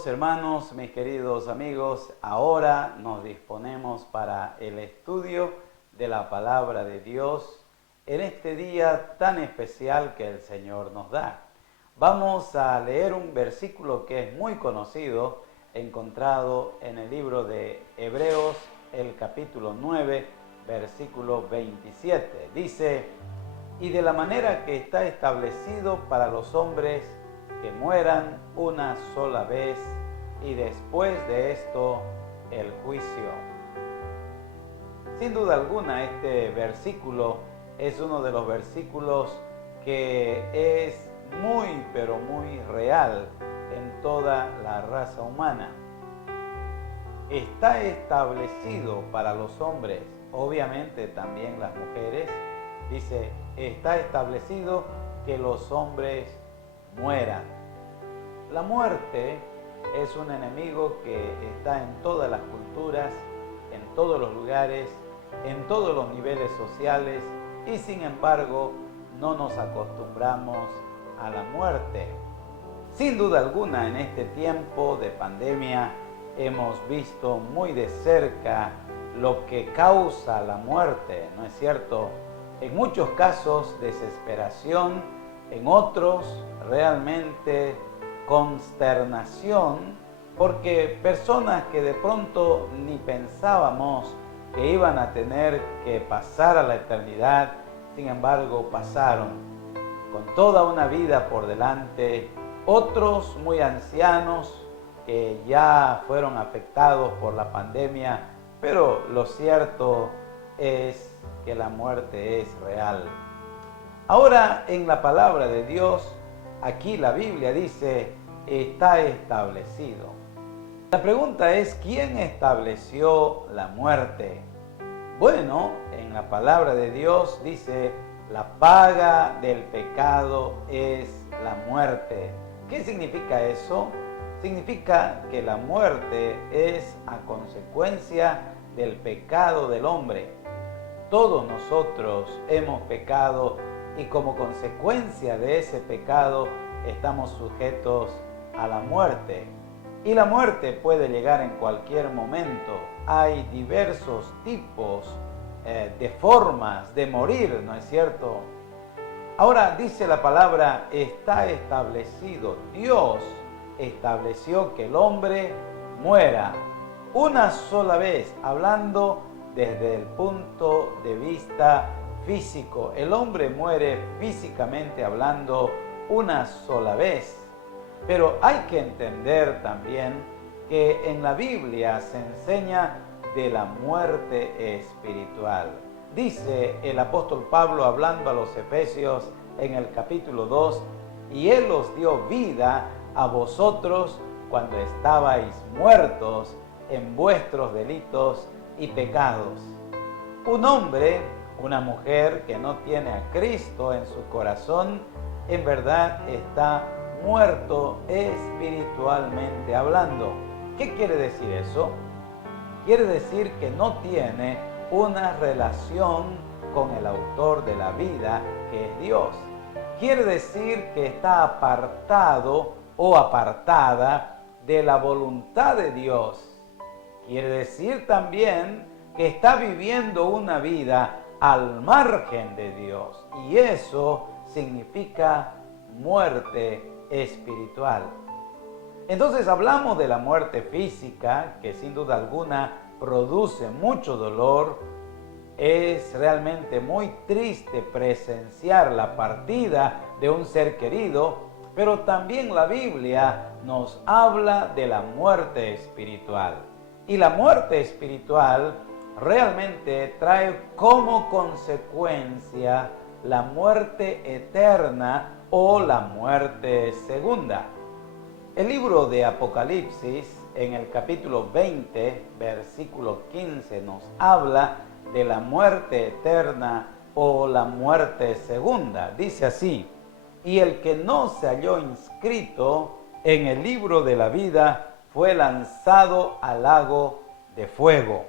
Dios, hermanos, mis queridos amigos, ahora nos disponemos para el estudio de la palabra de Dios en este día tan especial que el Señor nos da. Vamos a leer un versículo que es muy conocido, encontrado en el libro de Hebreos, el capítulo 9, versículo 27. Dice: y de la manera que está establecido para los hombres que mueran una sola vez, y después de esto el juicio. Sin duda alguna, este versículo es uno de los versículos que es muy, pero muy real en toda la raza humana. Está establecido para los hombres, obviamente también las mujeres. Dice, está establecido que los hombres mueran. La muerte es un enemigo que está en todas las culturas, en todos los lugares, en todos los niveles sociales, y sin embargo no nos acostumbramos a la muerte. Sin duda alguna, en este tiempo de pandemia hemos visto muy de cerca lo que causa la muerte, ¿no es cierto? En muchos casos desesperación, en otros realmente consternación, porque personas que de pronto ni pensábamos que iban a tener que pasar a la eternidad, sin embargo pasaron con toda una vida por delante. Otros muy ancianos que ya fueron afectados por la pandemia, pero lo cierto es que la muerte es real. Ahora, en la palabra de Dios, aquí la Biblia dice, está establecido. La pregunta es, ¿quién estableció la muerte? Bueno, en la palabra de Dios dice, la paga del pecado es la muerte. ¿Qué significa eso? Significa que la muerte es a consecuencia del pecado del hombre. Todos nosotros hemos pecado y como consecuencia de ese pecado estamos sujetos a la muerte. Y la muerte puede llegar en cualquier momento. Hay diversos tipos de formas de morir, ¿no es cierto? Ahora dice la palabra, está establecido. Dios estableció que el hombre muera una sola vez, hablando desde el punto de vista físico. El hombre muere físicamente hablando una sola vez. Pero hay que entender también que en la Biblia se enseña de la muerte espiritual. Dice el apóstol Pablo hablando a los Efesios en el capítulo 2, y Él os dio vida a vosotros cuando estabais muertos en vuestros delitos y pecados. Un hombre, una mujer que no tiene a Cristo en su corazón, en verdad está muerto espiritualmente hablando. ¿Qué quiere decir eso? Quiere decir que no tiene una relación con el autor de la vida, que es Dios. Quiere decir que está apartado o apartada de la voluntad de Dios. Quiere decir también que está viviendo una vida al margen de Dios, y eso significa muerte espiritual. Entonces hablamos de la muerte física, que sin duda alguna produce mucho dolor. Es realmente muy triste presenciar la partida de un ser querido, pero también la Biblia nos habla de la muerte espiritual. Y la muerte espiritual realmente trae como consecuencia la muerte eterna o la muerte segunda. El libro de Apocalipsis, en el capítulo 20, versículo 15, nos habla de la muerte eterna o la muerte segunda. Dice así: y el que no se halló inscrito en el libro de la vida fue lanzado al lago de fuego.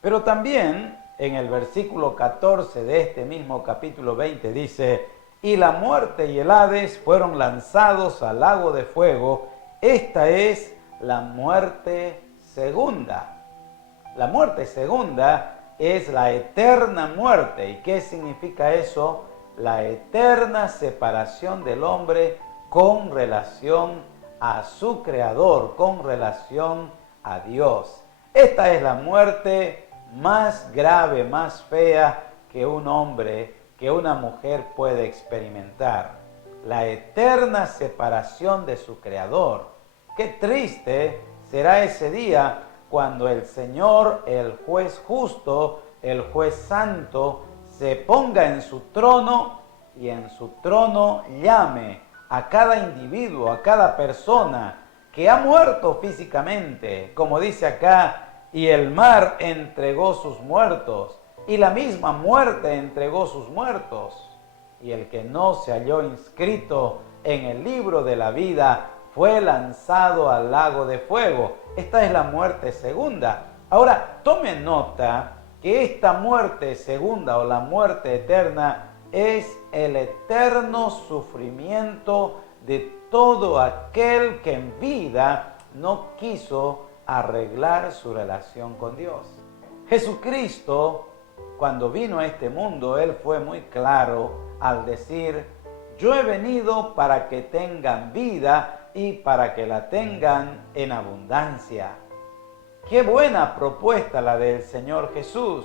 Pero también en el versículo 14 de este mismo capítulo 20 dice: y la muerte y el Hades fueron lanzados al lago de fuego. Esta es la muerte segunda. La muerte segunda es la eterna muerte. ¿Y qué significa eso? La eterna separación del hombre con relación a su Creador, con relación a Dios. Esta es la muerte más grave, más fea que un hombre, que una mujer puede experimentar. La eterna separación de su Creador. Qué triste será ese día cuando el Señor, el juez justo, el juez santo, se ponga en su trono y en su trono llame a cada individuo, a cada persona que ha muerto físicamente, como dice acá, y el mar entregó sus muertos, y la misma muerte entregó sus muertos. Y el que no se halló inscrito en el libro de la vida fue lanzado al lago de fuego. Esta es la muerte segunda. Ahora, tome nota que esta muerte segunda o la muerte eterna es el eterno sufrimiento de todo aquel que en vida no quiso arreglar su relación con Dios. Jesucristo, cuando vino a este mundo, Él fue muy claro al decir: yo he venido para que tengan vida y para que la tengan en abundancia. Qué buena propuesta la del Señor Jesús.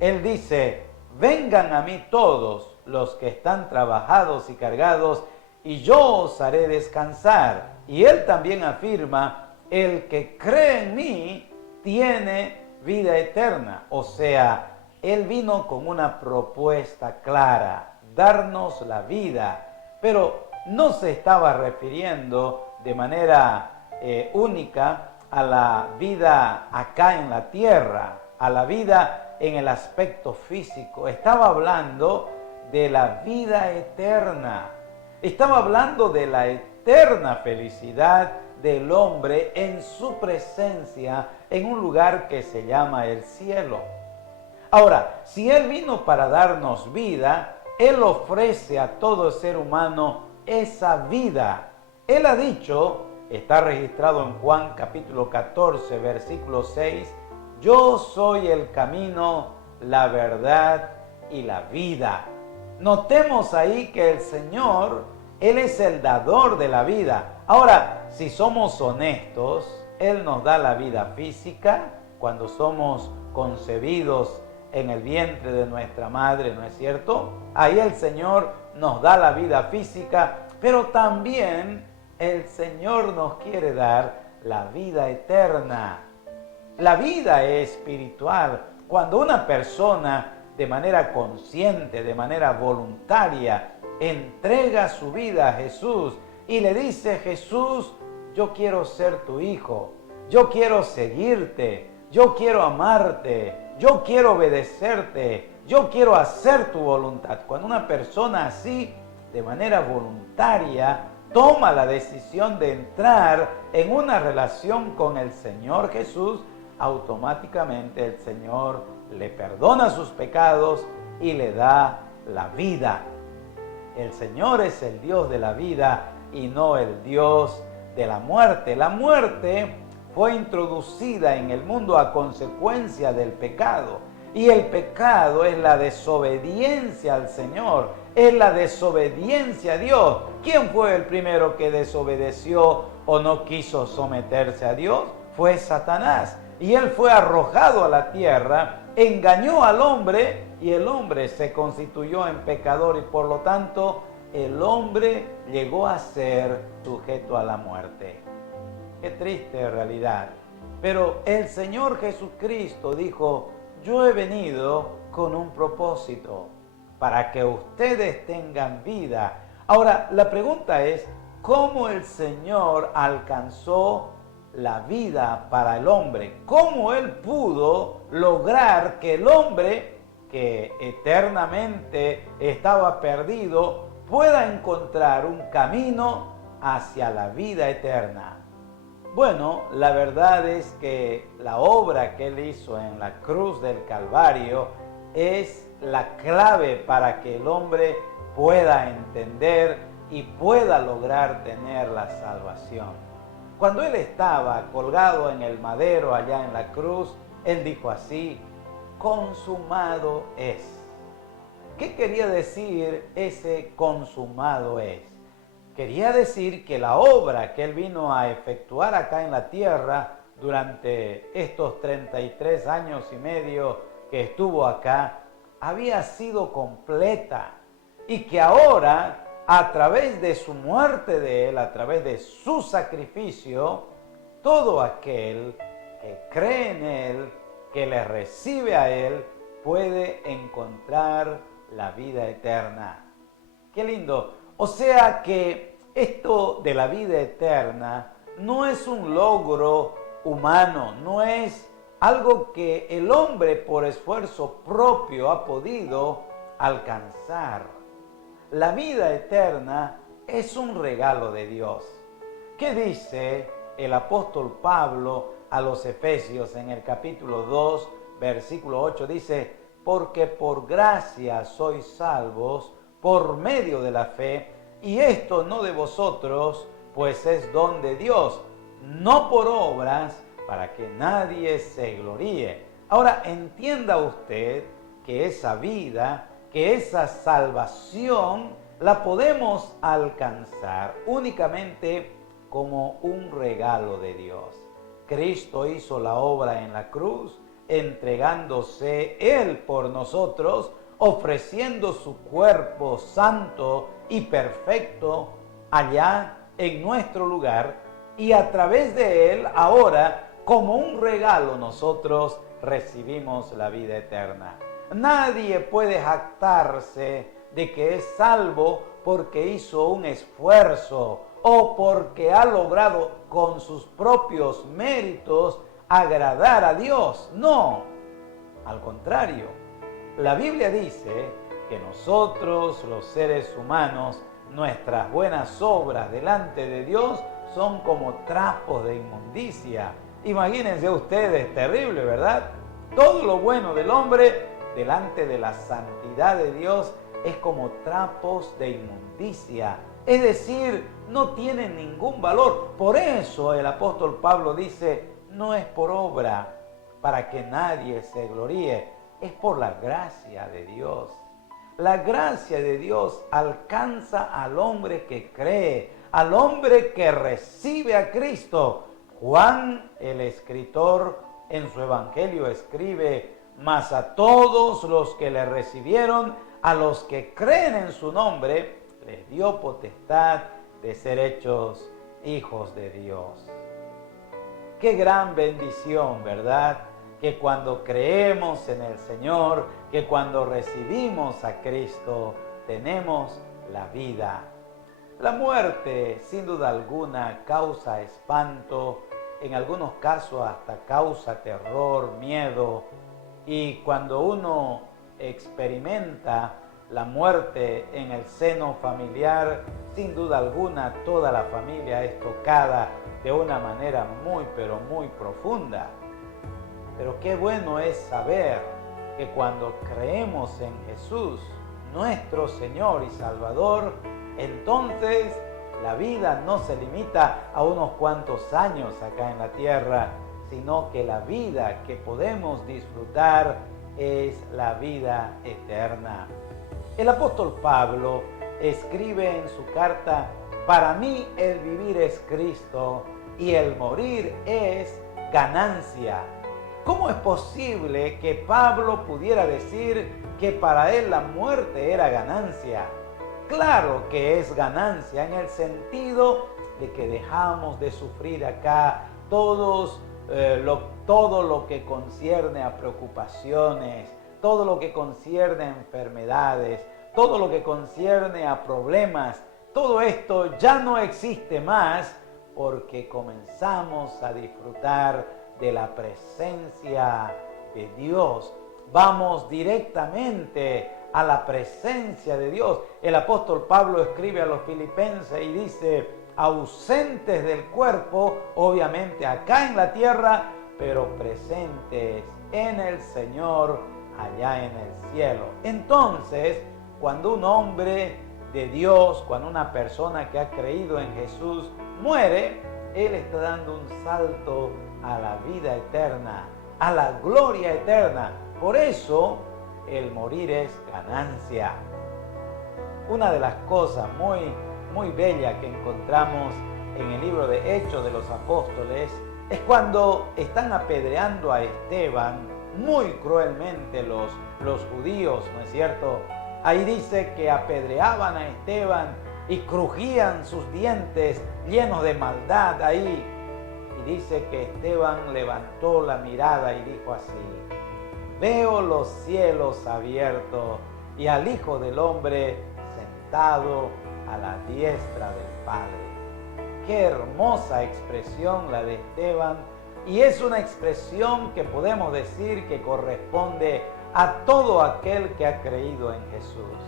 Él dice: vengan a mí todos los que están trabajados y cargados, y yo os haré descansar. Y Él también afirma: el que cree en mí tiene vida eterna. O sea, Él vino con una propuesta clara: darnos la vida. Pero no se estaba refiriendo de manera única a la vida acá en la tierra, a la vida en el aspecto físico. Estaba hablando de la vida eterna. Estaba hablando de la eterna felicidad del hombre en su presencia en un lugar que se llama el cielo. Ahora, si Él vino para darnos vida, Él ofrece a todo ser humano esa vida. Él ha dicho, está registrado en Juan capítulo 14, versículo 6, yo soy el camino, la verdad y la vida. Notemos ahí que el Señor, Él es el dador de la vida. Ahora, si somos honestos, Él nos da la vida física cuando somos concebidos en el vientre de nuestra madre, ¿no es cierto? Ahí el Señor nos da la vida física, pero también el Señor nos quiere dar la vida eterna. La vida espiritual, cuando una persona de manera consciente, de manera voluntaria, entrega su vida a Jesús y le dice: Jesús, yo quiero ser tu hijo, yo quiero seguirte, yo quiero amarte, yo quiero obedecerte, yo quiero hacer tu voluntad. Cuando una persona así, de manera voluntaria, toma la decisión de entrar en una relación con el Señor Jesús, automáticamente el Señor le perdona sus pecados y le da la vida. El Señor es el Dios de la vida y no el Dios de la muerte. La muerte fue introducida en el mundo a consecuencia del pecado. Y el pecado es la desobediencia al Señor, es la desobediencia a Dios. ¿Quién fue el primero que desobedeció o no quiso someterse a Dios? Fue Satanás. Y él fue arrojado a la tierra, engañó al hombre y el hombre se constituyó en pecador y por lo tanto el hombre llegó a ser sujeto a la muerte. Qué triste realidad. Pero el Señor Jesucristo dijo: yo he venido con un propósito, para que ustedes tengan vida. Ahora, la pregunta es, ¿cómo el Señor alcanzó la vida para el hombre? ¿Cómo Él pudo lograr que el hombre, que eternamente estaba perdido, pueda encontrar un camino hacia la vida eterna? Bueno, la verdad es que la obra que Él hizo en la cruz del Calvario es la clave para que el hombre pueda entender y pueda lograr tener la salvación. Cuando Él estaba colgado en el madero allá en la cruz, Él dijo así: consumado es. ¿Qué quería decir ese consumado es? Quería decir que la obra que Él vino a efectuar acá en la tierra durante estos 33 años y medio que estuvo acá, había sido completa y que ahora, a través de su muerte de Él, a través de su sacrificio, todo aquel que cree en Él, que le recibe a Él, puede encontrar la vida eterna. ¡Qué lindo! O sea que esto de la vida eterna no es un logro humano, no es algo que el hombre por esfuerzo propio ha podido alcanzar. La vida eterna es un regalo de Dios. ¿Qué dice el apóstol Pablo a los Efesios en el capítulo 2, versículo 8? Dice: porque por gracia sois salvos por medio de la fe, y esto no de vosotros, pues es don de Dios, no por obras, para que nadie se gloríe. Ahora entienda usted que esa vida, que esa salvación, la podemos alcanzar únicamente como un regalo de Dios. Cristo hizo la obra en la cruz, entregándose Él por nosotros, ofreciendo su cuerpo santo y perfecto allá en nuestro lugar, y a través de Él ahora, como un regalo, nosotros recibimos la vida eterna. Nadie puede jactarse de que es salvo porque hizo un esfuerzo o porque ha logrado con sus propios méritos agradar a Dios. No, al contrario. La Biblia dice que nosotros, los seres humanos, nuestras buenas obras delante de Dios son como trapos de inmundicia. Imagínense ustedes, terrible, ¿verdad? Todo lo bueno del hombre delante de la santidad de Dios es como trapos de inmundicia. Es decir, no tienen ningún valor. Por eso el apóstol Pablo dice: no es por obra para que nadie se gloríe, es por la gracia de Dios. La gracia de Dios alcanza al hombre que cree, al hombre que recibe a Cristo. Juan, el escritor, en su evangelio escribe: mas a todos los que le recibieron, a los que creen en su nombre, les dio potestad de ser hechos hijos de Dios. Qué gran bendición, ¿verdad? Que cuando creemos en el Señor, que cuando recibimos a Cristo, tenemos la vida. La muerte, sin duda alguna, causa espanto, en algunos casos hasta causa terror, miedo. Y cuando uno experimenta la muerte en el seno familiar, sin duda alguna toda la familia es tocada de una manera muy, pero muy profunda. Pero qué bueno es saber que cuando creemos en Jesús, nuestro Señor y Salvador, entonces la vida no se limita a unos cuantos años acá en la tierra, sino que la vida que podemos disfrutar es la vida eterna. El apóstol Pablo escribe en su carta: para mí el vivir es Cristo y el morir es ganancia. ¿Cómo es posible que Pablo pudiera decir que para él la muerte era ganancia? Claro que es ganancia en el sentido de que dejamos de sufrir acá todo lo que concierne a preocupaciones, todo lo que concierne a enfermedades, todo lo que concierne a problemas. Todo esto ya no existe más porque comenzamos a disfrutar de la presencia de Dios. Vamos directamente a la presencia de Dios. El apóstol Pablo escribe a los filipenses y dice: ausentes del cuerpo, obviamente acá en la tierra, pero presentes en el Señor allá en el cielo. Entonces, cuando un hombre de Dios, cuando una persona que ha creído en Jesús muere, Él está dando un salto a la vida eterna, a la gloria eterna. Por eso, el morir es ganancia. Una de las cosas muy bellas que encontramos en el libro de Hechos de los Apóstoles es cuando están apedreando a Esteban muy cruelmente los judíos, ¿no es cierto? Ahí dice que apedreaban a Esteban y crujían sus dientes llenos de maldad ahí. Y dice que Esteban levantó la mirada y dijo así: veo los cielos abiertos y al Hijo del Hombre sentado a la diestra del Padre. Qué hermosa expresión la de Esteban, y es una expresión que podemos decir que corresponde a todo aquel que ha creído en Jesús.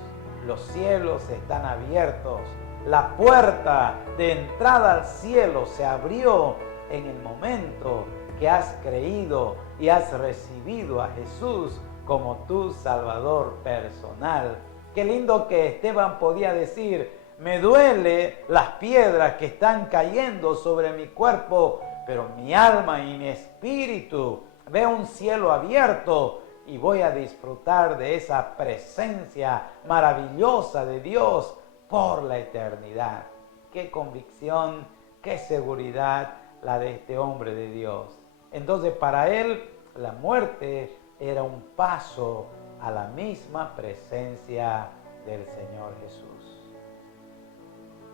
Los cielos están abiertos, la puerta de entrada al cielo se abrió en el momento que has creído y has recibido a Jesús como tu Salvador personal. Qué lindo que Esteban podía decir: me duele las piedras que están cayendo sobre mi cuerpo, pero mi alma y mi espíritu ve un cielo abierto y voy a disfrutar de esa presencia maravillosa de Dios por la eternidad. Qué convicción, qué seguridad la de este hombre de Dios. Entonces, para él la muerte era un paso a la misma presencia del Señor Jesús.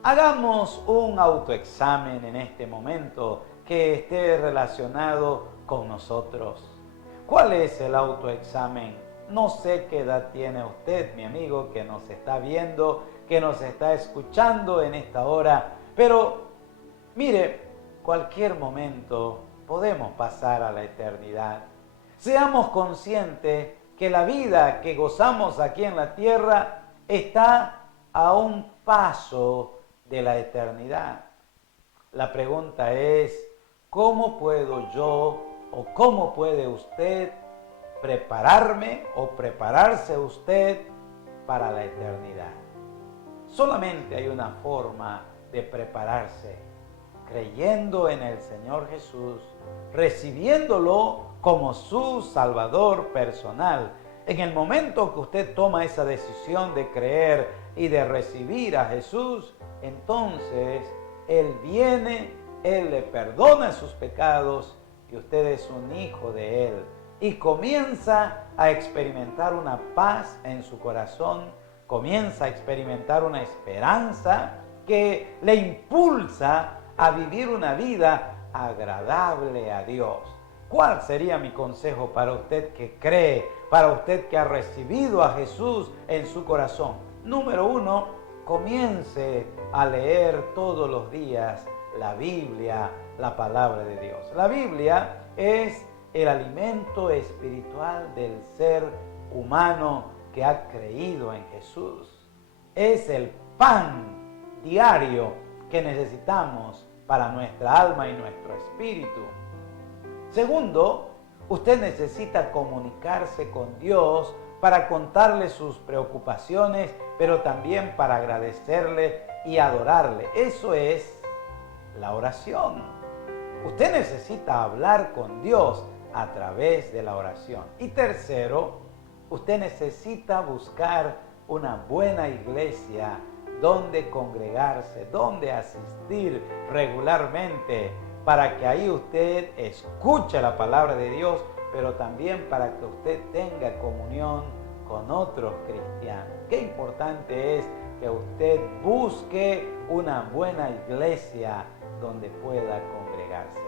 Hagamos un autoexamen en este momento que esté relacionado con nosotros. ¿Cuál es el autoexamen? No sé qué edad tiene usted, mi amigo, que nos está viendo, que nos está escuchando en esta hora, pero mire, cualquier momento podemos pasar a la eternidad. Seamos conscientes que la vida que gozamos aquí en la tierra está a un paso de la eternidad. La pregunta es: ¿cómo puedo yo o cómo puede usted prepararme o prepararse usted para la eternidad? Solamente hay una forma de prepararse: creyendo en el Señor Jesús, recibiéndolo como su Salvador personal. En el momento que usted toma esa decisión de creer y de recibir a Jesús, entonces Él viene, Él le perdona sus pecados y usted es un hijo de Él. Y comienza a experimentar una paz en su corazón, comienza a experimentar una esperanza que le impulsa a vivir una vida agradable a Dios. ¿Cuál sería mi consejo para usted que cree, para usted que ha recibido a Jesús en su corazón? Número 1, comience a leer todos los días la Biblia, la palabra de Dios. La Biblia es el alimento espiritual del ser humano que ha creído en Jesús. Es el pan diario que necesitamos para nuestra alma y nuestro espíritu. Segundo, usted necesita comunicarse con Dios para contarle sus preocupaciones, pero también para agradecerle y adorarle. Eso es la oración. Usted necesita hablar con Dios a través de la oración. Y tercero, usted necesita buscar una buena iglesia donde congregarse, donde asistir regularmente, para que ahí usted escuche la palabra de Dios, pero también para que usted tenga comunión con otros cristianos. Qué importante es que usted busque una buena iglesia donde pueda congregarse.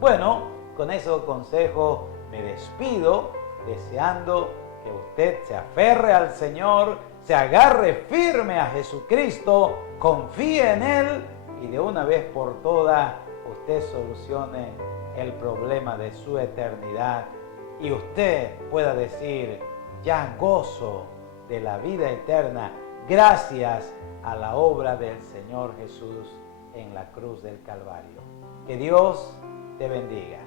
Bueno, con esos consejos me despido, deseando que usted se aferre al Señor, se agarre firme a Jesucristo, confíe en Él y de una vez por todas usted solucione el problema de su eternidad y usted pueda decir: ya gozo de la vida eterna gracias a la obra del Señor Jesús en la cruz del Calvario. Que Dios te bendiga.